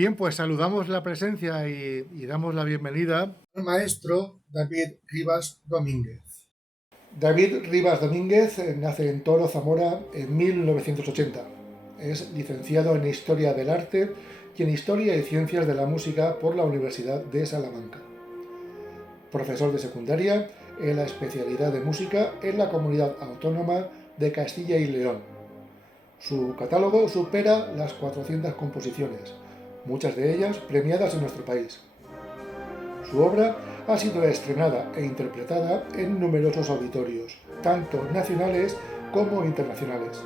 Bien, pues saludamos la presencia y damos la bienvenida al maestro David Rivas Domínguez. David Rivas Domínguez nace en Toro, Zamora, en 1980. Es licenciado en Historia del Arte y en Historia y Ciencias de la Música por la Universidad de Salamanca. Profesor de secundaria en la especialidad de música en la Comunidad Autónoma de Castilla y León. Su catálogo supera las 400 composiciones, muchas de ellas premiadas en nuestro país. Su obra ha sido estrenada e interpretada en numerosos auditorios, tanto nacionales como internacionales,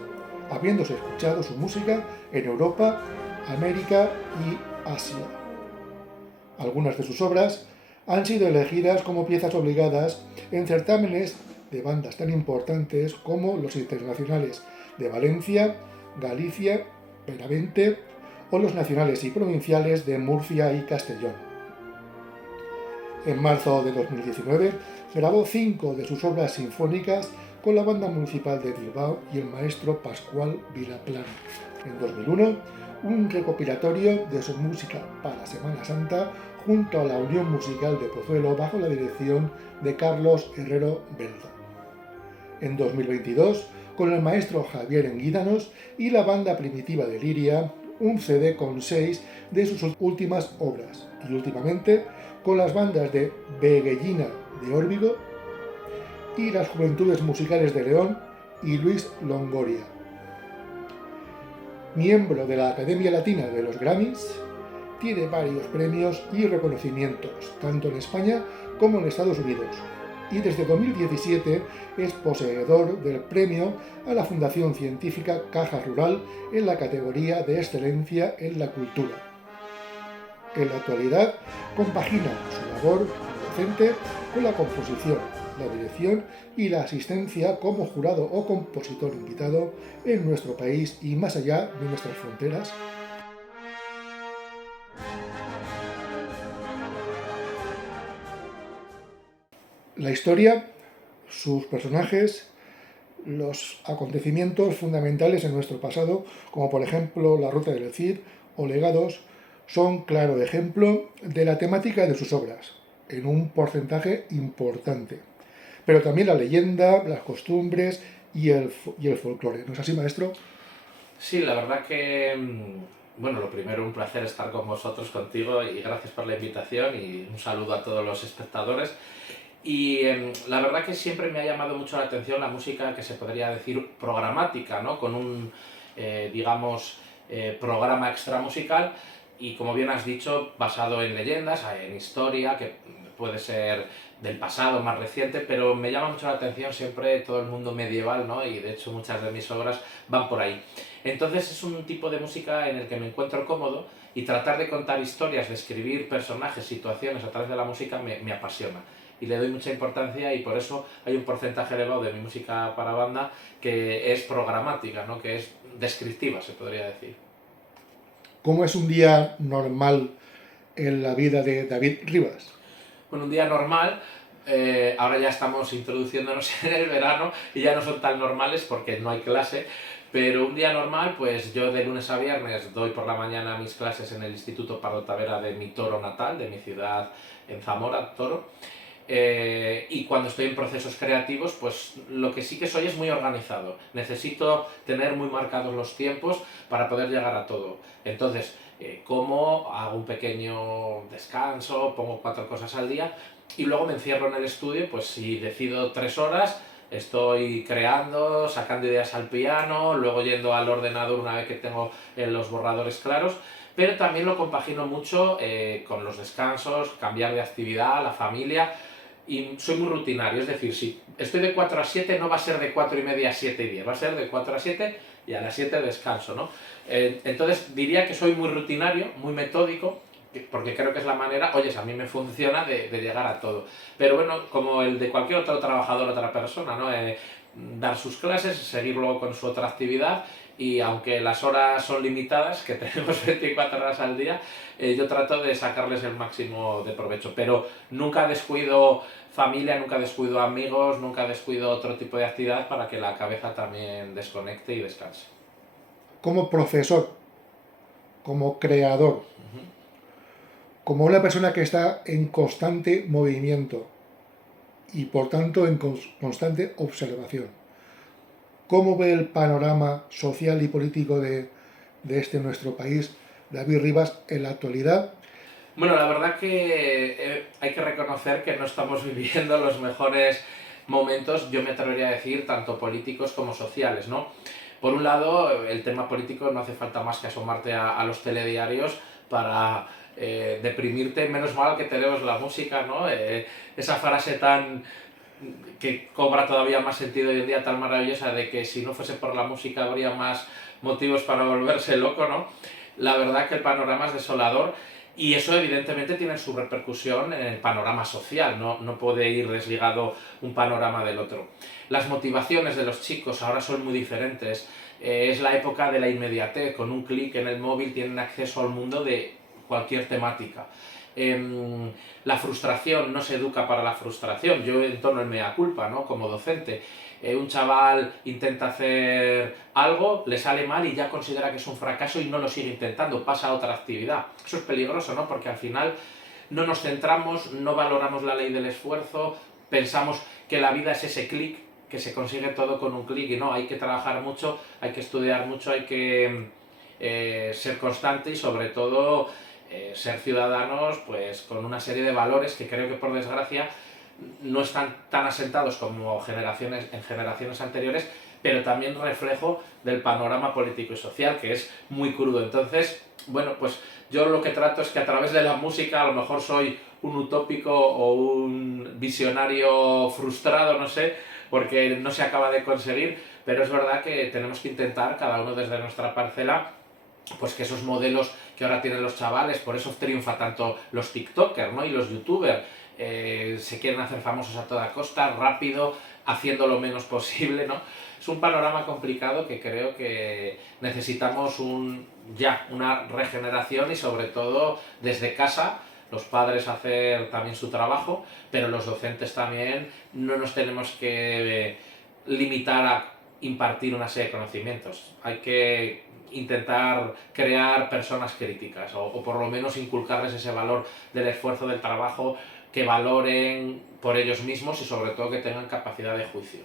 habiéndose escuchado su música en Europa, América y Asia. Algunas de sus obras han sido elegidas como piezas obligadas en certámenes de bandas tan importantes como los internacionales de Valencia, Galicia, Benavente o los nacionales y provinciales de Murcia y Castellón. En marzo de 2019 grabó 5 de sus obras sinfónicas con la Banda Municipal de Bilbao y el maestro Pascual Vilaplana. En 2001, un recopilatorio de su música para Semana Santa junto a la Unión Musical de Pozuelo bajo la dirección de Carlos Herrero Belda. En 2022, con el maestro Javier Enguídanos y la Banda Primitiva de Liria, un CD con 6 de sus últimas obras, y últimamente con las bandas de Beguellina de Órbigo y las Juventudes Musicales de León y Luis Longoria. Miembro de la Academia Latina de los Grammys, tiene varios premios y reconocimientos, tanto en España como en Estados Unidos, y desde 2017 es poseedor del premio a la Fundación Científica Caja Rural en la categoría de Excelencia en la Cultura. En la actualidad compagina su labor como docente con la composición, la dirección y la asistencia como jurado o compositor invitado en nuestro país y más allá de nuestras fronteras. La historia, sus personajes, los acontecimientos fundamentales en nuestro pasado, como por ejemplo la Ruta del Cid o Legados, son claro ejemplo de la temática de sus obras, en un porcentaje importante. Pero también la leyenda, las costumbres y el folclore. ¿No es así, maestro? Sí, la verdad que, bueno, lo primero, un placer estar con vosotros, contigo, y gracias por la invitación y un saludo a todos los espectadores. Y la verdad que siempre me ha llamado mucho la atención la música que se podría decir programática, ¿no? Con un, digamos, programa extra musical y, como bien has dicho, basado en leyendas, en historia, que puede ser del pasado, más reciente, pero me llama mucho la atención siempre todo el mundo medieval, ¿no? Y de hecho muchas de mis obras van por ahí. Entonces es un tipo de música en el que me encuentro cómodo y tratar de contar historias, de escribir personajes, situaciones a través de la música me apasiona. Y le doy mucha importancia y por eso hay un porcentaje elevado de mi música para banda que es programática, ¿no? Que es descriptiva, se podría decir. ¿Cómo es un día normal en la vida de David Rivas? Bueno, un día normal, ahora ya estamos introduciéndonos en el verano y ya no son tan normales porque no hay clase, pero un día normal, pues yo de lunes a viernes doy por la mañana mis clases en el Instituto Pardo Tavera de mi Toro natal, de mi ciudad en Zamora, Toro. Y cuando estoy en procesos creativos, pues lo que sí que soy es muy organizado. Necesito tener muy marcados los tiempos para poder llegar a todo. Entonces, como, hago un pequeño descanso, pongo 4 cosas al día y luego me encierro en el estudio, pues si decido 3 horas, estoy creando, sacando ideas al piano, luego yendo al ordenador una vez que tengo los borradores claros, pero también lo compagino mucho con los descansos, cambiar de actividad, la familia, y soy muy rutinario, es decir, si estoy de 4 a 7 no va a ser de 4 y media a 7 y 10, va a ser de 4 a 7 y a las 7 descanso, ¿no? Entonces diría que soy muy rutinario, muy metódico, porque creo que es la manera, oyes, a mí me funciona de llegar a todo. Pero bueno, como el de cualquier otro trabajador, otra persona, ¿no? Dar sus clases, seguir luego con su otra actividad y aunque las horas son limitadas, que tenemos 24 horas al día, yo trato de sacarles el máximo de provecho, pero nunca descuido familia, nunca descuido amigos, nunca descuido otro tipo de actividad para que la cabeza también desconecte y descanse. Como profesor, como creador, como una persona que está en constante movimiento y por tanto en constante observación. ¿Cómo ve el panorama social y político de nuestro país, David Rivas, en la actualidad? Bueno, la verdad que hay que reconocer que no estamos viviendo los mejores momentos, yo me atrevería a decir, tanto políticos como sociales, ¿no? Por un lado, el tema político no hace falta más que asomarte a los telediarios para deprimirte, menos mal que tenemos la música, ¿no? Esa frase tan que cobra todavía más sentido hoy en día, tan maravillosa, de que si no fuese por la música habría más motivos para volverse loco, ¿no? La verdad que el panorama es desolador y eso evidentemente tiene su repercusión en el panorama social, no puede ir desligado un panorama del otro. Las motivaciones de los chicos ahora son muy diferentes, es la época de la inmediatez, con un clic en el móvil tienen acceso al mundo de cualquier temática. La frustración, no se educa para la frustración, yo entono el mea culpa, ¿no? Como docente. Un chaval intenta hacer algo, le sale mal y ya considera que es un fracaso y no lo sigue intentando, pasa a otra actividad. Eso es peligroso, ¿no? Porque al final no nos centramos, no valoramos la ley del esfuerzo, pensamos que la vida es ese clic, que se consigue todo con un clic y no, hay que trabajar mucho, hay que estudiar mucho, hay que ser constante y sobre todo ser ciudadanos pues con una serie de valores que creo que por desgracia no están tan asentados como en generaciones anteriores, pero también reflejo del panorama político y social, que es muy crudo. Entonces, bueno, pues yo lo que trato es que a través de la música, a lo mejor soy un utópico o un visionario frustrado, no sé, porque no se acaba de conseguir, pero es verdad que tenemos que intentar, cada uno desde nuestra parcela, pues que esos modelos que ahora tienen los chavales, por eso triunfa tanto los TikTokers, ¿no? Y los YouTubers, se quieren hacer famosos a toda costa, rápido, haciendo lo menos posible, ¿no? Es un panorama complicado que creo que necesitamos una regeneración y sobre todo desde casa, los padres hacer también su trabajo, pero los docentes también no nos tenemos que limitar a impartir una serie de conocimientos. Hay que intentar crear personas críticas o por lo menos inculcarles ese valor del esfuerzo, del trabajo, que valoren por ellos mismos y sobre todo que tengan capacidad de juicio.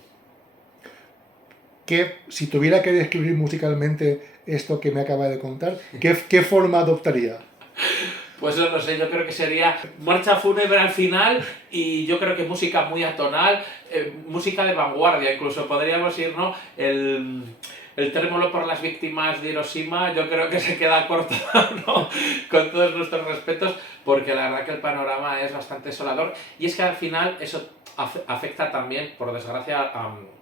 Si tuviera que describir musicalmente esto que me acaba de contar, ¿qué forma adoptaría? Pues no sé, yo creo que sería marcha fúnebre al final y yo creo que música muy atonal, música de vanguardia, incluso podríamos ir, ¿no? El trémolo por las víctimas de Hiroshima yo creo que se queda corto, ¿no? Con todos nuestros respetos, porque la verdad que el panorama es bastante desolador y es que al final eso afecta también, por desgracia,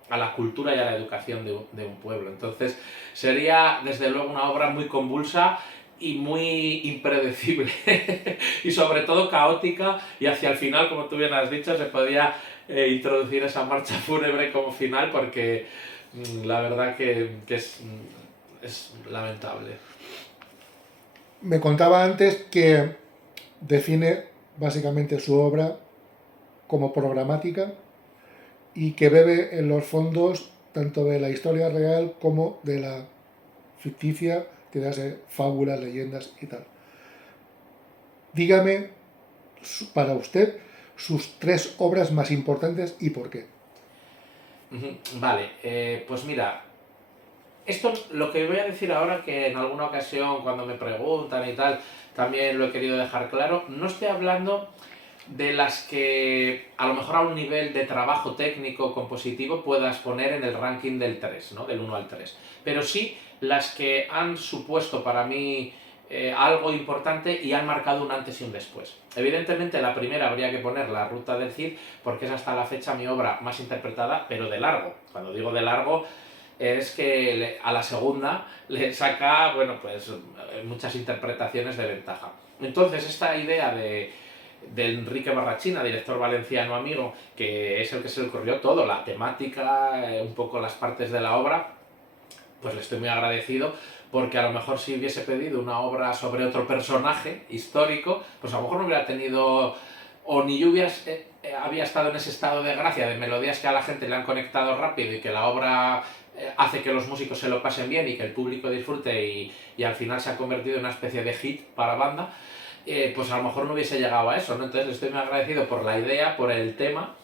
a la cultura y a la educación de un pueblo. Entonces sería desde luego una obra muy convulsa y muy impredecible y sobre todo caótica, y hacia el final, como tú bien has dicho, se podía introducir esa marcha fúnebre como final porque la verdad que es lamentable. Me contaba antes que define básicamente su obra como programática y que bebe en los fondos tanto de la historia real como de la ficticia, que hace fábulas, leyendas y tal. Dígame, para usted, sus 3 obras más importantes y por qué. Vale, pues mira, esto lo que voy a decir ahora, que en alguna ocasión cuando me preguntan y tal, también lo he querido dejar claro, no estoy hablando de las que a lo mejor a un nivel de trabajo técnico compositivo puedas poner en el ranking del 3, ¿no? Del 1 al 3. Pero sí las que han supuesto para mí algo importante y han marcado un antes y un después. Evidentemente la primera habría que poner La Ruta del Cid porque es hasta la fecha mi obra más interpretada, pero de largo. Cuando digo de largo es que a la segunda le saca, bueno, pues muchas interpretaciones de ventaja. Entonces esta idea de Enrique Barrachina, director valenciano amigo, que es el que se le ocurrió todo, la temática, un poco las partes de la obra, pues le estoy muy agradecido, porque a lo mejor si hubiese pedido una obra sobre otro personaje histórico, pues a lo mejor no hubiera tenido o ni yo había estado en ese estado de gracia, de melodías que a la gente le han conectado rápido y que la obra hace que los músicos se lo pasen bien y que el público disfrute y al final se ha convertido en una especie de hit para banda, pues a lo mejor no hubiese llegado a eso, ¿no? Entonces estoy muy agradecido por la idea, por el tema.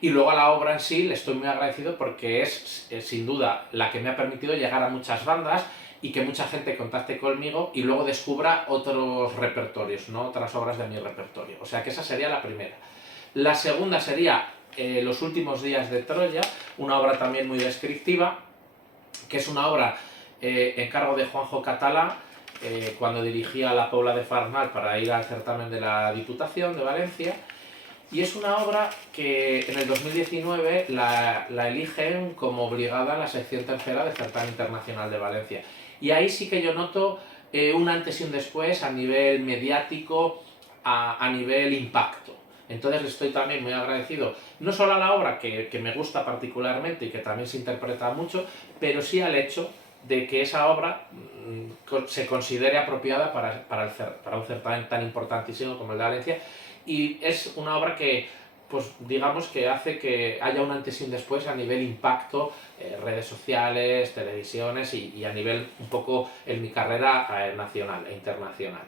Y luego a la obra en sí le estoy muy agradecido porque es sin duda la que me ha permitido llegar a muchas bandas y que mucha gente contacte conmigo y luego descubra otros repertorios, ¿no? Otras obras de mi repertorio. O sea que esa sería la primera. La segunda sería Los últimos días de Troya, una obra también muy descriptiva, que es una obra en cargo de Juanjo Catalá, cuando dirigía La Pobla de Farnal para ir al certamen de la Diputación de Valencia. Y es una obra que en el 2019 la eligen como obligada a la sección tercera del Certamen Internacional de Valencia. Y ahí sí que yo noto un antes y un después a nivel mediático, a nivel impacto. Entonces estoy también muy agradecido, no solo a la obra que me gusta particularmente y que también se interpreta mucho, pero sí al hecho de que esa obra se considere apropiada para un certamen tan importantísimo como el de Valencia. Y es una obra que, pues digamos que hace que haya un antes y un después a nivel impacto, redes sociales, televisiones y a nivel un poco en mi carrera nacional e internacional.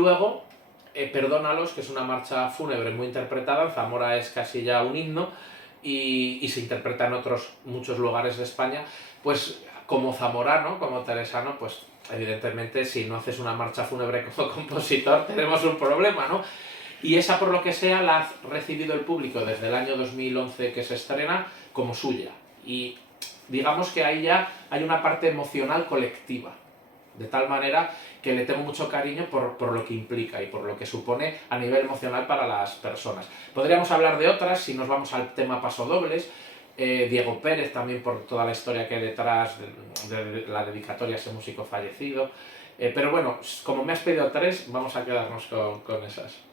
luego Perdónalos, que es una marcha fúnebre muy interpretada, en Zamora es casi ya un himno, y se interpreta en otros muchos lugares de España. Pues como zamorano, como teresano, pues evidentemente si no haces una marcha fúnebre como compositor tenemos un problema, ¿no? Y esa, por lo que sea, la ha recibido el público desde el año 2011 que se estrena como suya. Y digamos que ahí ya hay una parte emocional colectiva, de tal manera que le tengo mucho cariño por lo que implica y por lo que supone a nivel emocional para las personas. Podríamos hablar de otras si nos vamos al tema pasodobles. Diego Pérez también, por toda la historia que hay detrás de la dedicatoria a ese músico fallecido. Pero bueno, como me has pedido tres, vamos a quedarnos con esas.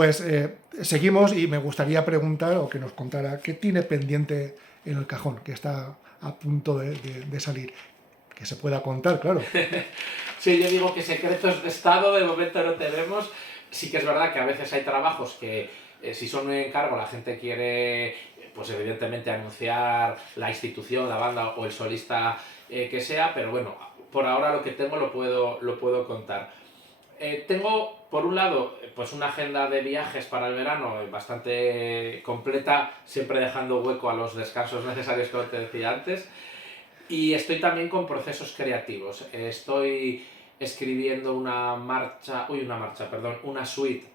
Pues seguimos y me gustaría preguntar o que nos contara qué tiene pendiente en el cajón, que está a punto de salir. Que se pueda contar, claro. Sí, yo digo que secretos de Estado de momento no tenemos. Sí que es verdad que a veces hay trabajos que si son un encargo la gente quiere, pues evidentemente anunciar la institución, la banda o el solista que sea, pero bueno, por ahora lo que tengo lo puedo contar. Tengo, por un lado, pues una agenda de viajes para el verano bastante completa, siempre dejando hueco a los descansos necesarios, como te decía antes. Y estoy también con procesos creativos. Estoy escribiendo una suite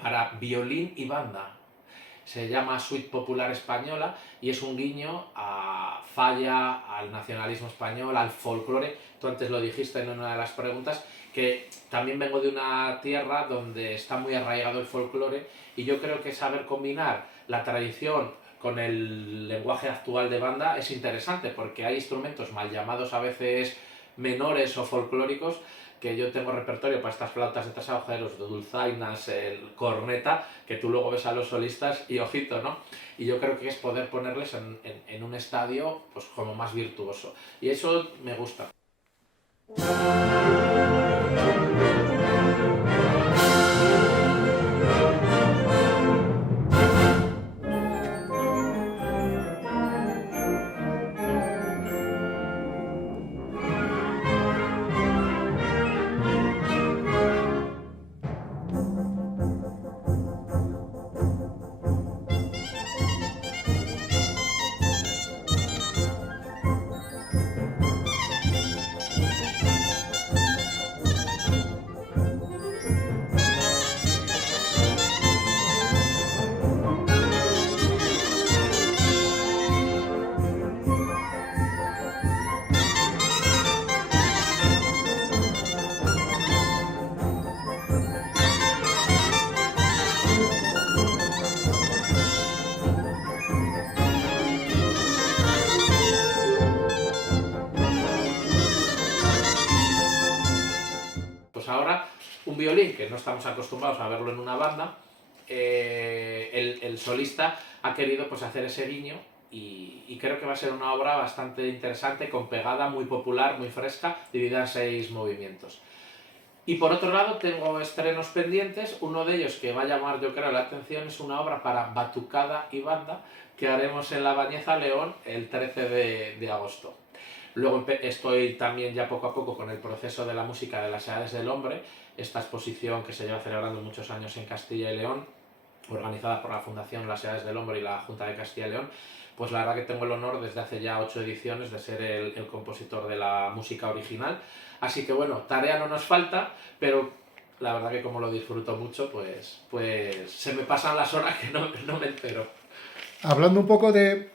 para violín y banda. Se llama Suite Popular Española y es un guiño a Falla, al nacionalismo español, al folclore. Tú antes lo dijiste en una de las preguntas, que también vengo de una tierra donde está muy arraigado el folclore y yo creo que saber combinar la tradición con el lenguaje actual de banda es interesante porque hay instrumentos mal llamados a veces menores o folclóricos que yo tengo repertorio para estas flautas de tres agujeros, de dulzainas, el corneta, que tú luego ves a los solistas y ojito, ¿no? Y yo creo que es poder ponerles en un estadio pues como más virtuoso. Y eso me gusta. Pues ahora un violín, que no estamos acostumbrados a verlo en una banda, el solista ha querido pues hacer ese guiño y creo que va a ser una obra bastante interesante, con pegada, muy popular, muy fresca, dividida en 6 movimientos. Y por otro lado tengo estrenos pendientes, uno de ellos que va a llamar yo creo la atención es una obra para batucada y banda que haremos en La Bañeza, León, el 13 de agosto. Luego estoy también ya poco a poco con el proceso de la música de las Edades del Hombre, esta exposición que se lleva celebrando muchos años en Castilla y León, organizada por la Fundación Las Edades del Hombre y la Junta de Castilla y León. Pues la verdad que tengo el honor desde hace ya 8 ediciones de ser el compositor de la música original. Así que bueno, tarea no nos falta, pero la verdad que como lo disfruto mucho, pues se me pasan las horas que no me entero. Hablando un poco del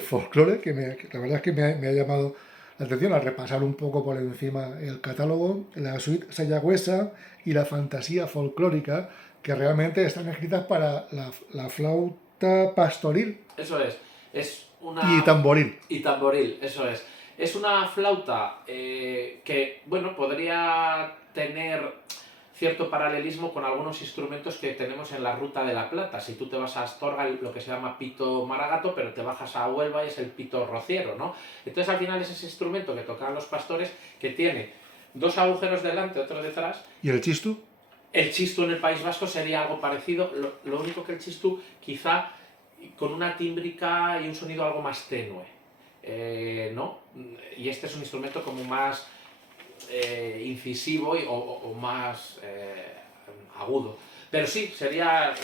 folclore, que la verdad es que me ha llamado la atención al repasar un poco por encima el catálogo, la suite sayagüesa y la fantasía folclórica, que realmente están escritas para la flauta pastoril. Eso es Y una... tamboril. Y tamboril, eso es. Es una flauta que, bueno, podría tener cierto paralelismo con algunos instrumentos que tenemos en la Ruta de la Plata. Si tú te vas a Astorga, lo que se llama pito maragato, pero te bajas a Huelva y es el pito rociero, ¿no? Entonces al final es ese instrumento que tocan los pastores que tiene 2 agujeros delante, otro detrás. ¿Y el chistu? El chistu en el País Vasco sería algo parecido, lo único que el chistu quizá con una tímbrica y un sonido algo más tenue, ¿no? Y este es un instrumento como más incisivo o más agudo. Pero sí, sería,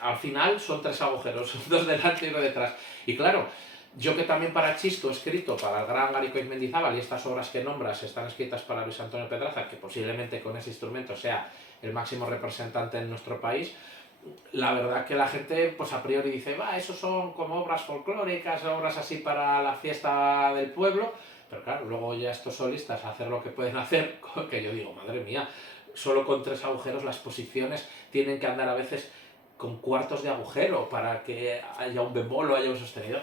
al final son 3 agujeros, 2 delante y 1 detrás. Y claro, yo que también para Chisto he escrito para el gran Garicoiz Mendizábal y estas obras que nombras están escritas para Luis Antonio Pedraza, que posiblemente con ese instrumento sea el máximo representante en nuestro país, la verdad que la gente pues a priori dice, va, esos son como obras folclóricas, obras así para la fiesta del pueblo, pero claro, luego ya estos solistas hacer lo que pueden hacer, que yo digo, madre mía, solo con 3 agujeros las posiciones tienen que andar a veces con cuartos de agujero para que haya un bemol o haya un sostenido.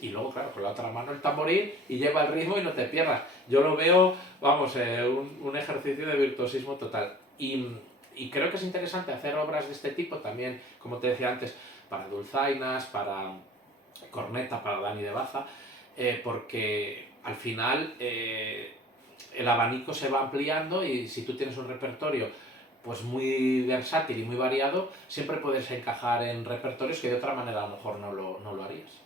Y luego, claro, con la otra mano el tamboril y lleva el ritmo y no te pierdas. Yo lo veo, vamos, un ejercicio de virtuosismo total. Y Y creo que es interesante hacer obras de este tipo también, como te decía antes, para dulzainas, para corneta, para Dani de Baza, porque al final el abanico se va ampliando y si tú tienes un repertorio pues muy versátil y muy variado, siempre puedes encajar en repertorios que de otra manera a lo mejor no lo harías.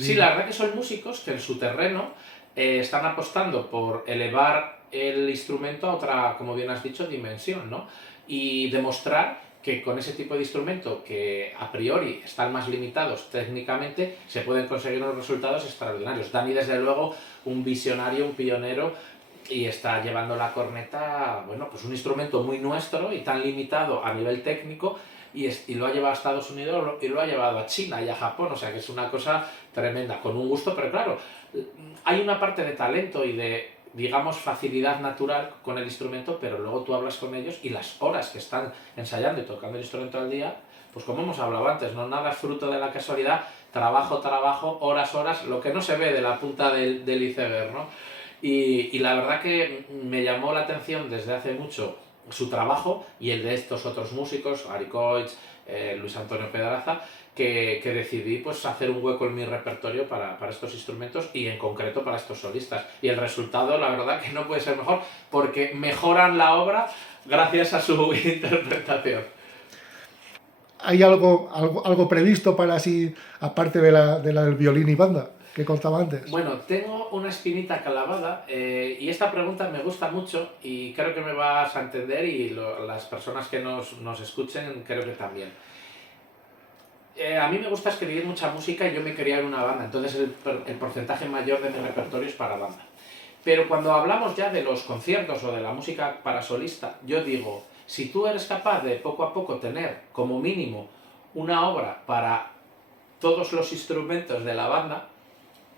Sí, la verdad que son músicos que en su terreno están apostando por elevar el instrumento a otra, como bien has dicho, dimensión, ¿no? Y demostrar que con ese tipo de instrumento, que a priori están más limitados técnicamente, se pueden conseguir unos resultados extraordinarios. Dani, desde luego, un visionario, un pionero, y está llevando la corneta, bueno, pues un instrumento muy nuestro y tan limitado a nivel técnico, y lo ha llevado a Estados Unidos y lo ha llevado a China y a Japón, o sea que es una cosa tremenda, con un gusto, pero claro, hay una parte de talento y de, digamos, facilidad natural con el instrumento, pero luego tú hablas con ellos y las horas que están ensayando y tocando el instrumento al día, pues como hemos hablado antes, no nada es fruto de la casualidad, trabajo, trabajo, horas, horas, lo que no se ve de la punta del iceberg, ¿no? Y la verdad que me llamó la atención desde hace mucho su trabajo y el de estos otros músicos, Ari Coich, Luis Antonio Pedraza, que decidí pues hacer un hueco en mi repertorio para estos instrumentos y en concreto para estos solistas. Y el resultado, la verdad que no puede ser mejor, porque mejoran la obra gracias a su interpretación. ¿Hay algo previsto para así, aparte de la del violín y banda, que contaba antes? Bueno, tengo una espinita clavada y esta pregunta me gusta mucho y creo que me vas a entender y las personas que nos escuchen creo que también. A mí me gusta escribir mucha música y yo me quería en una banda, entonces el porcentaje mayor de mi repertorio es para banda. Pero cuando hablamos ya de los conciertos o de la música para solista, yo digo, si tú eres capaz de poco a poco tener como mínimo una obra para todos los instrumentos de la banda,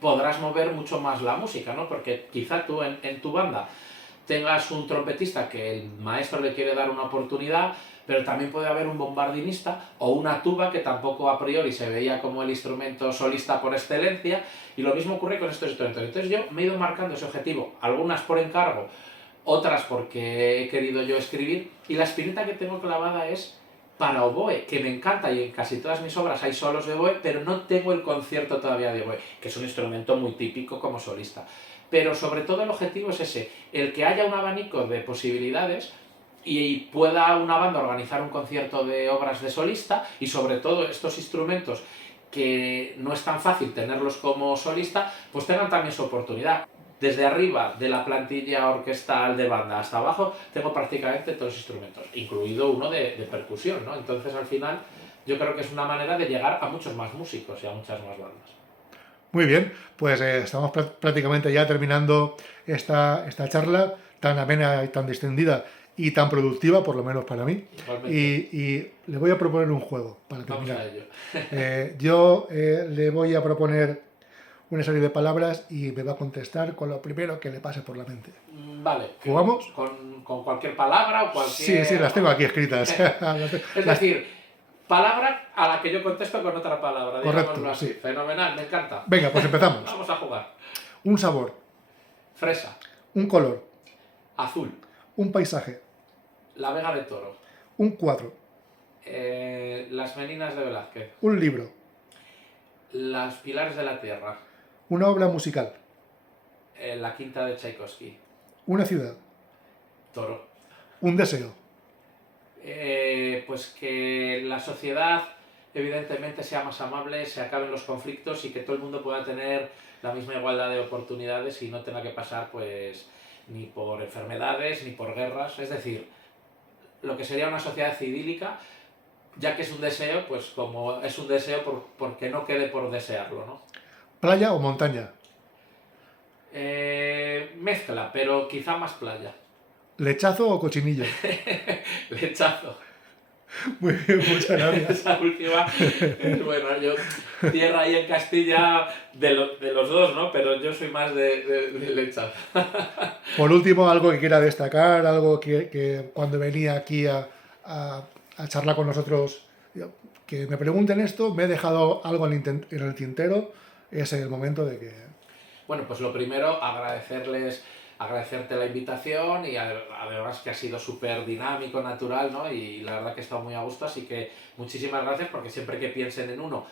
podrás mover mucho más la música, ¿no? Porque quizá tú en tu banda tengas un trompetista que el maestro le quiere dar una oportunidad, pero también puede haber un bombardinista o una tuba que tampoco a priori se veía como el instrumento solista por excelencia, y lo mismo ocurre con estos instrumentos. Entonces yo me he ido marcando ese objetivo, algunas por encargo, otras porque he querido yo escribir, y la espinita que tengo clavada es para oboe, que me encanta, y en casi todas mis obras hay solos de oboe, pero no tengo el concierto todavía de oboe, que es un instrumento muy típico como solista. Pero sobre todo el objetivo es ese, el que haya un abanico de posibilidades y pueda una banda organizar un concierto de obras de solista, y sobre todo estos instrumentos que no es tan fácil tenerlos como solista, pues tengan también su oportunidad. Desde arriba de la plantilla orquestal de banda hasta abajo tengo prácticamente todos los instrumentos, incluido uno de percusión, ¿no? Entonces al final yo creo que es una manera de llegar a muchos más músicos y a muchas más bandas. Muy bien, pues estamos prácticamente ya terminando esta charla tan amena y tan distendida y tan productiva, por lo menos para mí. Y le voy a proponer un juego para terminar. Vamos a ello. Yo le voy a proponer una serie de palabras y me va a contestar con lo primero que le pase por la mente. Vale. ¿Jugamos? ¿Con cualquier palabra o cualquier...? Sí, las tengo aquí escritas. Es decir, palabra a la que yo contesto con otra palabra. Correcto, así. sí. Fenomenal, me encanta. Venga, pues empezamos. Vamos a jugar. Un sabor. Fresa. Un color. Azul. Un paisaje. La Vega de Toro. Un cuadro. Las Meninas de Velázquez. Un libro. Los Pilares de la Tierra. Una obra musical. La Quinta de Tchaikovsky. Una ciudad. Toro. Un deseo. Pues que la sociedad evidentemente sea más amable, se acaben los conflictos y que todo el mundo pueda tener la misma igualdad de oportunidades y no tenga que pasar pues ni por enfermedades ni por guerras. Es decir, lo que sería una sociedad idílica, ya que es un deseo, pues como es un deseo porque no quede por desearlo, ¿no? ¿Playa o montaña? Mezcla, pero quizá más playa. ¿Lechazo o cochinillo? Lechazo. Muy bien, muchas gracias. Esa última es bueno, yo tierra ahí en Castilla de los dos, ¿no? Pero yo soy más de lechazo. Por último, algo que quiera destacar, algo que cuando venía aquí a charlar con nosotros, que me pregunten esto, me he dejado algo en el tintero, es el momento de que... Bueno, pues lo primero, agradecerte la invitación y además que ha sido súper dinámico, natural, ¿no? Y la verdad que he estado muy a gusto, así que muchísimas gracias, porque siempre que piensen en uno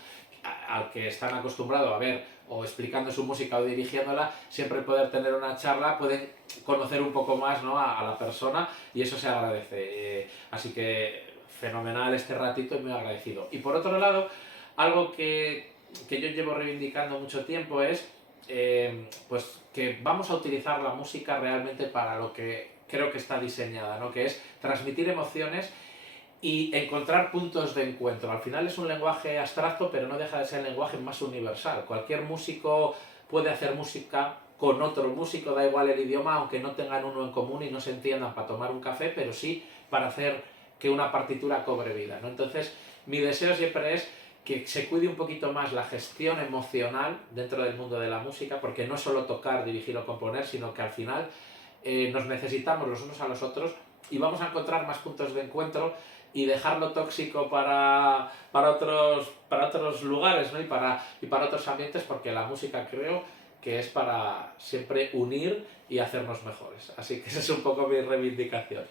al que están acostumbrados a ver o explicando su música o dirigiéndola, siempre poder tener una charla, pueden conocer un poco más, ¿no? a la persona, y eso se agradece. Así que fenomenal este ratito y muy agradecido. Y por otro lado, algo que yo llevo reivindicando mucho tiempo es pues que vamos a utilizar la música realmente para lo que creo que está diseñada, ¿no? Que es transmitir emociones y encontrar puntos de encuentro. Al final es un lenguaje abstracto, pero no deja de ser el lenguaje más universal. Cualquier músico puede hacer música con otro músico, da igual el idioma, aunque no tengan uno en común y no se entiendan para tomar un café, pero sí para hacer que una partitura cobre vida, ¿no? Entonces, mi deseo siempre es que se cuide un poquito más la gestión emocional dentro del mundo de la música, porque no es solo tocar, dirigir o componer, sino que al final nos necesitamos los unos a los otros y vamos a encontrar más puntos de encuentro y dejarlo tóxico para otros lugares, ¿no? y para otros ambientes, porque la música creo que es para siempre unir y hacernos mejores. Así que esa es un poco mi reivindicación.